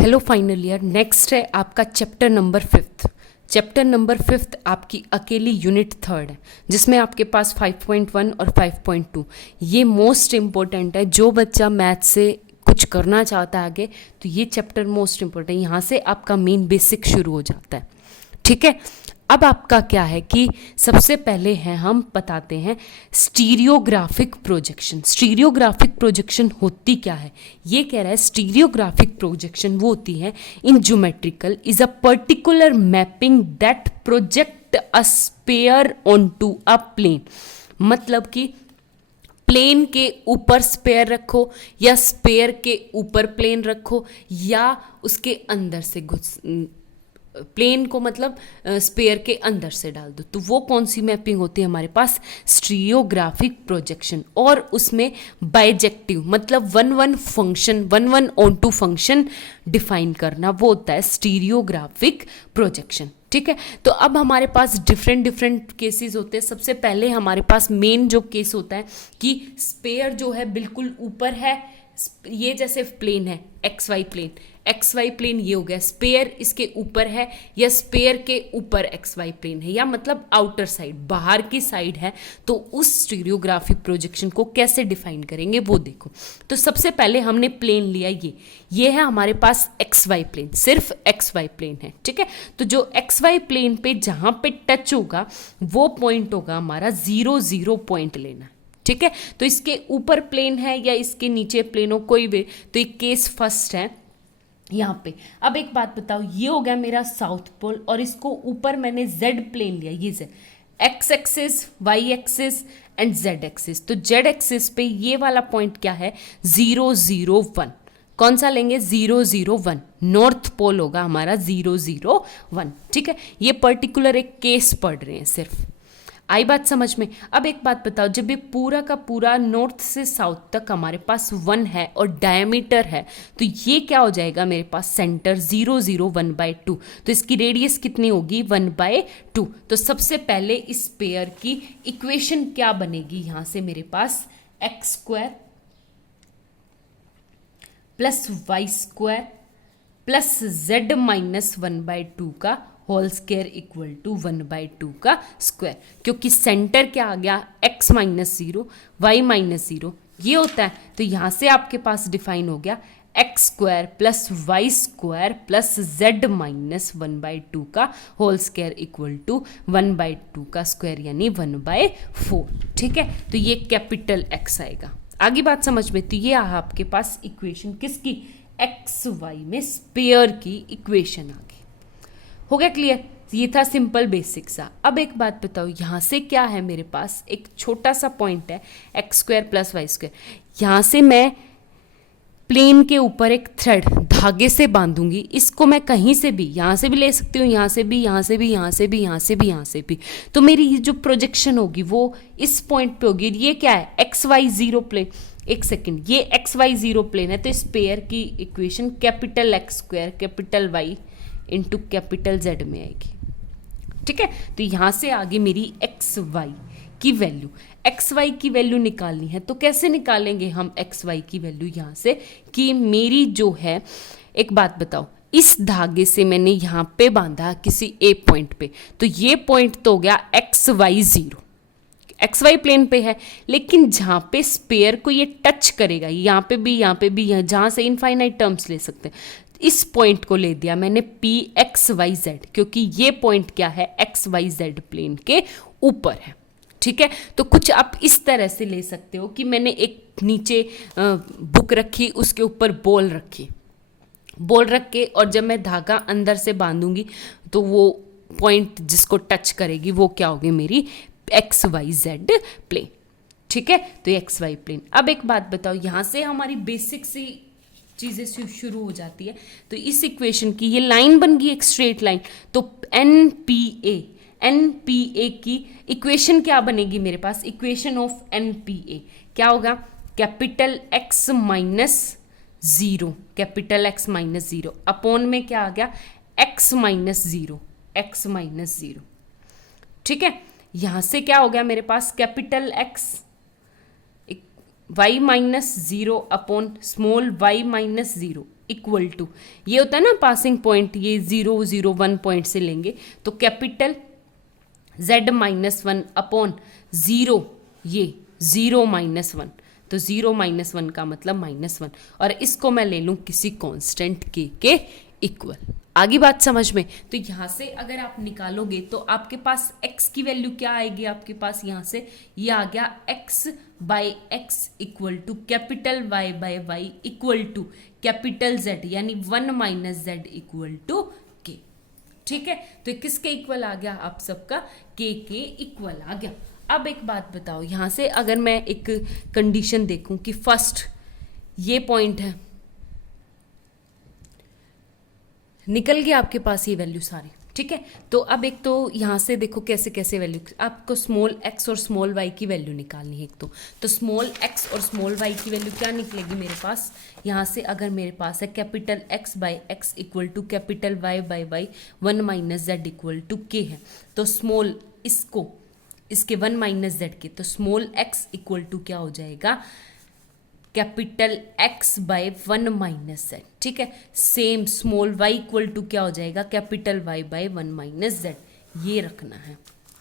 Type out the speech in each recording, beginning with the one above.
Hello final year. Next है आपका chapter number 5। Chapter number 5 आपकी अकेली यूनिट 3 है, जिसमें आपके पास 5.1 और 5.2 ये मोस्ट इम्पोर्टेंट है। जो बच्चा मैथ से कुछ करना चाहता है आगे, तो ये चैप्टर मोस्ट इम्पोर्टेंट है। यहाँ से आपका मेन बेसिक शुरू हो जाता है। ठीक है, अब आपका क्या है कि सबसे पहले है हम बताते हैं स्टीरियोग्राफिक प्रोजेक्शन। स्टीरियोग्राफिक प्रोजेक्शन होती क्या है, ये कह रहा है स्टीरियोग्राफिक प्रोजेक्शन वो होती है in geometrical is a particular mapping that project a sphere onto a plane. मतलब कि प्लेन के ऊपर स्फीयर रखो या स्फीयर के ऊपर प्लेन रखो या उसके अंदर से घुस प्लेन को मतलब स्फीयर के अंदर से डाल दो, तो वो कौन सी मैपिंग होती है हमारे पास, स्टीरियोग्राफिक प्रोजेक्शन। और उसमें बाइजेक्टिव मतलब one one onto function define करना, वो होता है स्टीरियोग्राफिक प्रोजेक्शन। ठीक है, तो अब हमारे पास डिफरेंट केसेस होते हैं। सबसे पहले हमारे पास मेन जो केस होता है कि स्फीयर जो है बिल्कुल ऊपर है, ये जैसे प्लेन है एक्स वाई प्लेन, ये हो गया स्फीयर इसके ऊपर है या स्फीयर के ऊपर एक्स वाई प्लेन है, या मतलब आउटर साइड बाहर की साइड है। तो उस स्टीरियोग्राफिक प्रोजेक्शन को कैसे डिफाइन करेंगे वो देखो। तो सबसे पहले हमने प्लेन लिया, ये है हमारे पास एक्स वाई प्लेन, सिर्फ एक्स वाई प्लेन है। ठीक है, तो जो एक्स वाई प्लेन पे जहां पे टच होगा वो पॉइंट होगा हमारा 0 पॉइंट लेना। ठीक है, तो इसके ऊपर प्लेन है या इसके नीचे प्लेन हो कोई भी, तो ये केस फर्स्ट है यहाँ पे। अब एक बात बताओ, ये हो गया मेरा साउथ पोल और इसको ऊपर मैंने जेड प्लेन लिया, ये z x axis, y axis and z axis. तो जेड एक्सिस पे ये वाला पॉइंट क्या है 0 0 1। कौन सा लेंगे 0 0 1, नॉर्थ पोल होगा हमारा 0 0 1। ठीक है, ये पर्टिकुलर एक केस पढ़ रहे हैं सिर्फ, आई बात समझ में। अब एक बात बताओ, जब ये पूरा का पूरा नॉर्थ से साउथ तक हमारे पास 1 है और डायमीटर है, तो ये क्या हो जाएगा मेरे पास सेंटर 0 0 1/2। तो इसकी रेडियस कितनी होगी 1/2। तो सबसे पहले इस पेयर की इक्वेशन क्या बनेगी, यहां से मेरे पास x² plus y² plus z minus 1/2 का होल स्क्वायर इक्वल टू 1/2 का स्क्वायर। क्योंकि सेंटर क्या आ गया x माइनस 0 y माइनस 0 ये होता है, तो यहाँ से आपके पास डिफाइन हो गया x² plus y² plus z minus 1/2 का होल स्क्वायर इक्वल टू 1/2 का स्क्वायर यानी 1/4। ठीक है, तो ये कैपिटल X आएगा। आगे बात समझ में, तो ये आपके पास इक्वेशन किसकी, एक्स वाई में स्फीयर की इक्वेशन आ गई। हो गया क्लियर, ये था सिंपल बेसिक सा। अब एक बात बताओ, यहाँ से क्या है मेरे पास एक छोटा सा पॉइंट है x² प्लस y²। यहाँ से मैं प्लेन के ऊपर एक थ्रेड धागे से बांधूंगी, इसको मैं कहीं से भी, यहाँ से भी ले सकती हूँ, यहाँ से भी, यहाँ से भी, यहाँ से भी, यहाँ से भी, यहाँ से भी। तो मेरी ये जो प्रोजेक्शन होगी वो इस पॉइंट पे होगी। ये क्या है XY0 प्लेन। एक सेकेंड, ये XY0 प्लेन है, तो इस पेयर की equation capital x² capital Y into capital Z में आएगी। ठीक है, तो यहाँ से आगे मेरी XY की वैल्यू, XY की वैल्यू निकालनी है। तो कैसे निकालेंगे हम XY की वैल्यू यहाँ से, कि मेरी जो है, एक बात बताओ, इस धागे से मैंने यहाँ पे बांधा किसी A पॉइंट पे, तो ये पॉइंट तो हो गया XY0, XY प्लेन पे है। लेकिन जहाँ पे स्पेयर को ये टच करेगा, यहाँ पे भी, यहाँ पे भी, यहाँ जहाँ से इनफाइनाइट टर्म्स ले सकते हैं, इस पॉइंट को ले दिया मैंने PXYZ, क्योंकि ये पॉइंट क्या है XYZ प्लेन के ऊपर है। ठीक है, तो कुछ आप इस तरह से ले सकते हो कि मैंने एक नीचे बुक रखी, उसके ऊपर बॉल रख के, और जब मैं धागा अंदर से बांधूंगी तो वो पॉइंट जिसको टच करेगी वो क्या होगी मेरी XYZ प्लेन। ठीक है, तो ये XY प्लेन। अब एक बात बताओ, यहाँ से हमारी बेसिक सी चीज़ें शुरू हो जाती है। तो इस इक्वेशन की ये लाइन बन गई एक स्ट्रेट लाइन, तो NPA की इक्वेशन क्या बनेगी मेरे पास, इक्वेशन ऑफ NPA क्या होगा, कैपिटल X माइनस 0 अपॉन में क्या आ गया x माइनस 0। ठीक है, यहां से क्या हो गया मेरे पास capital X y minus zero upon small y minus zero equal to, ये होता है ना पासिंग पॉइंट, ये 0 0 1 पॉइंट से लेंगे तो capital z minus one upon zero, ये 0 माइनस वन, तो 0 माइनस वन का मतलब माइनस वन, और इसको मैं ले लूँ किसी कांस्टेंट के इक्वल। आगे बात समझ में? तो यहाँ से अगर आप निकालोगे तो आपके पास x की वैल्यू क्या आएगी, आपके पास यहाँ से ये आ गया x by x equal to capital y by y equal to capital z, यानी 1 minus z equal to k। ठीक है, तो किसके इक्वल आ गया? आप सबका k के इक्वल आ गया। अब एक बात बताओ, यहाँ से अगर मैं एक कंडीशन देखूं कि फर्स्ट ये पॉइंट है, निकल गया आपके पास ये वैल्यू सारी। ठीक है, तो अब एक तो यहाँ से देखो कैसे कैसे वैल्यू, आपको स्मॉल x और स्मॉल y की वैल्यू निकालनी है एक तो स्मॉल x और स्मॉल y की वैल्यू क्या निकलेगी मेरे पास? यहाँ से अगर मेरे पास है capital x by x equal to capital y by y 1 minus z equal to k है, तो स्मॉल इसके 1 माइनस z के, तो स्मॉल x इक्वल टू क्या हो जाएगा? Capital x by 1 minus z। ठीक है, same small y equal to क्या हो जाएगा? Capital y by 1 minus z। ये रखना है।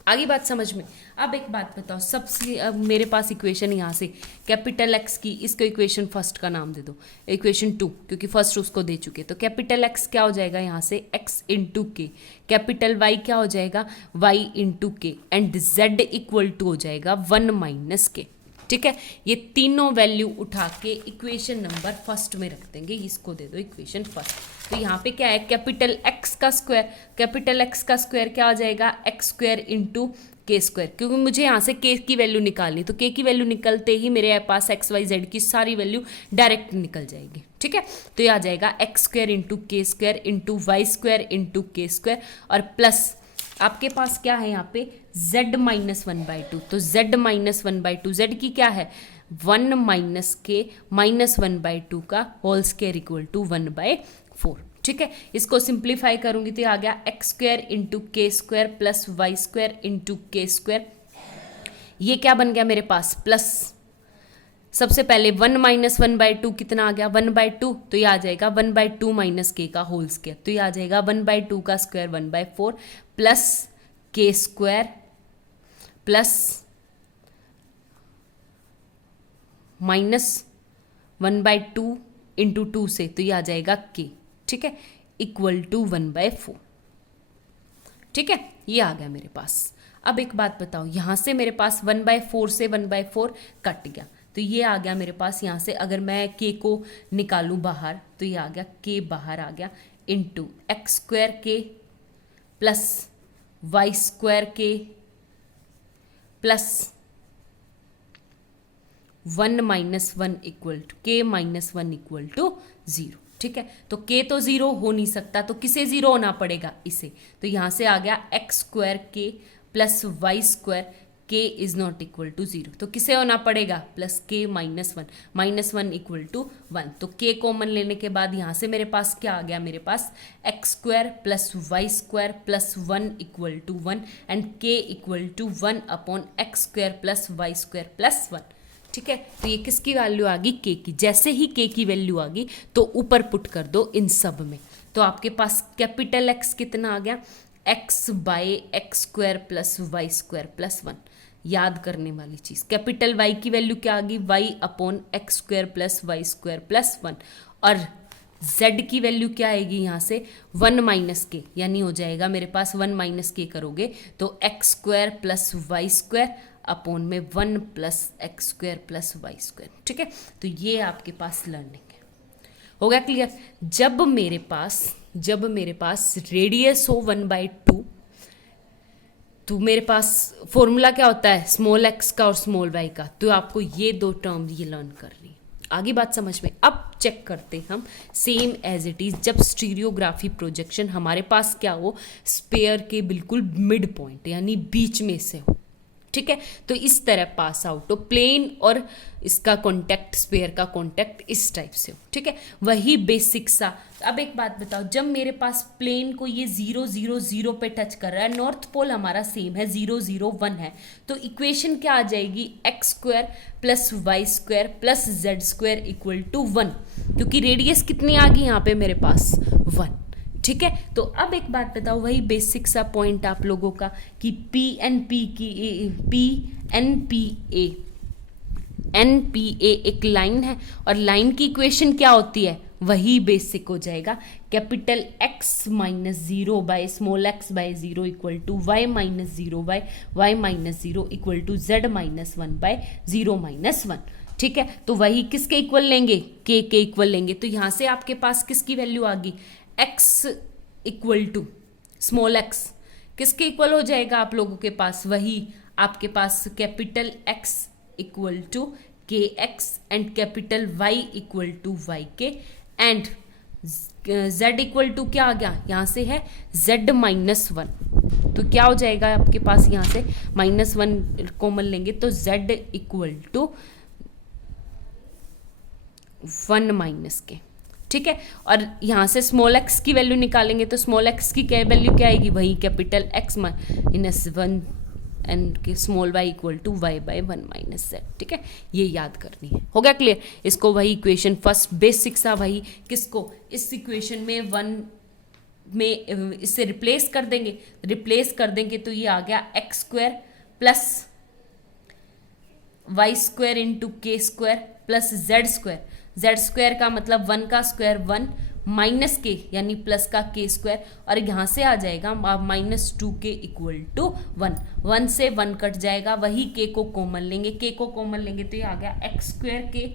आगे बात समझ में? अब एक बात बताओ, सबसे अब मेरे पास इक्वेशन यहाँ से कैपिटल x की, इसको इक्वेशन फर्स्ट का नाम दे दो, इक्वेशन 2, क्योंकि फर्स्ट उसको दे चुके। तो कैपिटल x क्या हो जाएगा यहाँ से? x इंटू के, कैपिटल y क्या हो जाएगा? y इंटू के, एंड z इक्वल टू हो जाएगा 1 माइनस के। ठीक है, ये तीनों वैल्यू उठा के इक्वेशन नंबर फर्स्ट में रख देंगे, इसको दे दो इक्वेशन फर्स्ट। तो यहाँ पे क्या है? कैपिटल x का स्क्वायर, कैपिटल x का स्क्वायर क्या हो जाएगा? x square into k square, क्योंकि मुझे यहाँ से k की वैल्यू निकालनी, तो k की वैल्यू निकलते ही मेरे पास x y z की सारी वैल्यू डायरेक्ट निकल जाएगी। ठीक है, तो ये आ जाएगा x square into k square into y square into k square, और प्लस आपके पास क्या है यहाँ पे? z माइनस 1/2, तो z माइनस 1/2, z की क्या है? 1 माइनस के माइनस 1/2 का होल स्क्वायर इक्वल टू 1/4। ठीक है, इसको सिंप्लीफाई करूंगी तो आ गया x square into k square plus y square into k square. ये क्या बन गया मेरे पास? प्लस सबसे पहले 1 माइनस 1/2 कितना आ गया? 1/2, तो ये आ जाएगा 1/2 माइनस के का होल स्क्वायर, तो ये आ जाएगा 1/2 का स्क्वायर 1/4 प्लस के स्क्वायर प्लस माइनस 1/2 इंटू 2 से, तो ये आ जाएगा के। ठीक है, इक्वल टू 1/4। ठीक है, ये आ गया मेरे पास। अब एक बात बताओ, यहाँ से मेरे पास 1/4 से 1/4 कट गया, तो ये आ गया मेरे पास। यहाँ से अगर मैं के को निकालूं बाहर, तो ये आ गया के बाहर आ गया into x square k plus y square k plus 1 minus 1 equal to के माइनस 1 इक्वल टू 0। ठीक है, तो k तो 0 हो नहीं सकता, तो किसे 0 होना पड़ेगा? इसे। तो यहाँ से आ गया x square k plus y square k is not equal to 0, तो किसे होना पड़ेगा? Plus k minus 1 equal to 1। तो k कॉमन लेने के बाद यहाँ से मेरे पास क्या आ गया? मेरे पास x square plus y square plus 1 equal to 1 and k equal to 1 upon x square plus y square plus 1। ठीक है, तो ये किसकी वैल्यू आ गई? k की। जैसे ही k की वैल्यू आ गई तो ऊपर पुट कर दो इन सब में, तो आपके पास कैपिटल x कितना आ गया? x by x square plus y square plus 1। याद करने वाली चीज, कैपिटल y की वैल्यू क्या आ गई? y upon x square plus y square plus 1, और z की वैल्यू क्या आएगी यहाँ से? 1 माइनस के, यानी हो जाएगा मेरे पास 1 माइनस के करोगे तो x square plus y square upon में 1 plus x square plus y square. ठीक है, तो ये आपके पास लर्निंग है। हो गया क्लियर? जब मेरे पास रेडियस हो 1/2, तो मेरे पास फॉर्मूला क्या होता है? स्मॉल x का और स्मॉल y का, तो आपको ये दो टर्म ये लर्न करनी है। आगे बात समझ में? अब चेक करते हम सेम एज इट इज, जब स्टीरियोग्राफी प्रोजेक्शन हमारे पास क्या हो? स्पेयर के बिल्कुल मिड पॉइंट यानी बीच में से हो। ठीक है, तो इस तरह पास आउट हो, प्लेन और इसका कॉन्टैक्ट, स्फीयर का कॉन्टैक्ट इस टाइप से हो, ठीक है, वही बेसिक सा। अब एक बात बताओ, जब मेरे पास प्लेन को ये 0 0 0 पे टच कर रहा है, नॉर्थ पोल हमारा सेम है 0 0 1 है, तो इक्वेशन क्या आ जाएगी, x square plus y square plus z square equal to 1, क्योंकि रेडियस कितनी आ गई यहाँ पे मेरे पास 1, ठीक है। तो अब एक बात बताओ, वही बेसिक सा पॉइंट आप लोगों का कि पी एन पी ए एक लाइन है, और लाइन की इक्वेशन क्या होती है, वही बेसिक हो जाएगा, capital x minus 0 by small x by 0 equal to y minus 0 by y minus 0 equal to z minus 1 by 0 minus 1, ठीक है। तो वही किसके इक्वल लेंगे, के इक्वल लेंगे, तो यहां से आपके पास किसकी वैल्यू आ गई, x equal to small x किसके इक्वल हो जाएगा आप लोगों के पास, वही आपके पास capital x equal to k x and capital y equal to y k, and z equal to क्या आ गया, यहाँ से है z माइनस 1, तो क्या हो जाएगा आपके पास, यहाँ से -1 कॉमन लेंगे तो z इक्वल टू 1 माइनस के, ठीक है। और यहाँ से स्मॉल एक्स की वैल्यू निकालेंगे तो स्मॉल एक्स की क्या वैल्यू क्या आएगी, वही capital x minus 1 and k small y equal to y by 1 minus z, ठीक है, ये याद करनी है। हो गया क्लियर, इसको वही इक्वेशन फर्स्ट बेसिक सा वही किसको, इस इक्वेशन में 1 में इससे रिप्लेस कर देंगे तो ये आ गया x square plus y square into k square plus z square का मतलब 1 का स्क्वायर 1 माइनस के यानी प्लस का के स्क्वायर, और यहाँ से आ जाएगा -2 के इक्वल टू 1 से 1 कट जाएगा, वही के को कॉमन लेंगे, तो ये आ गया x square k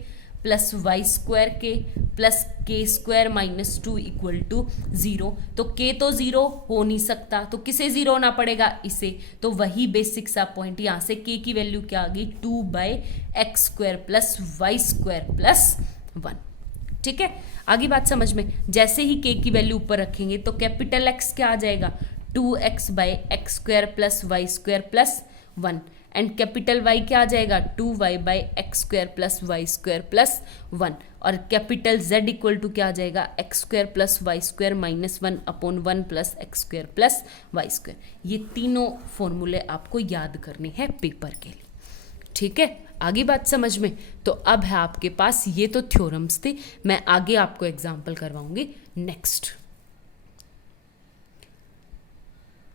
plus y square k plus के स्क्वायर -2 इक्वल टू 0, तो के तो 0 हो नहीं सकता, तो किसे 0 होना पड़ेगा, इसे, तो वही बेसिक सा पॉइंट, यहाँ से के की वैल्यू क्या आ गई 2 by x square plus y square plus 1, ठीक है। आगे बात समझ में, जैसे ही के की वैल्यू ऊपर रखेंगे तो कैपिटल एक्स क्या आ जाएगा 2x by x square plus y square plus 1, and capital y क्या आ जाएगा 2y by x square plus y square plus 1, और कैपिटल z इक्वल टू क्या आ जाएगा x square plus y square minus 1 upon 1 plus x square plus y square. ये तीनों फॉर्मूले आपको याद करने हैं पेपर के लिए, ठीक है। आगे बात समझ में, तो अब है आपके पास, ये तो थ्योरम्स थे, मैं आगे आपको एग्जाम्पल करवाऊंगी नेक्स्ट।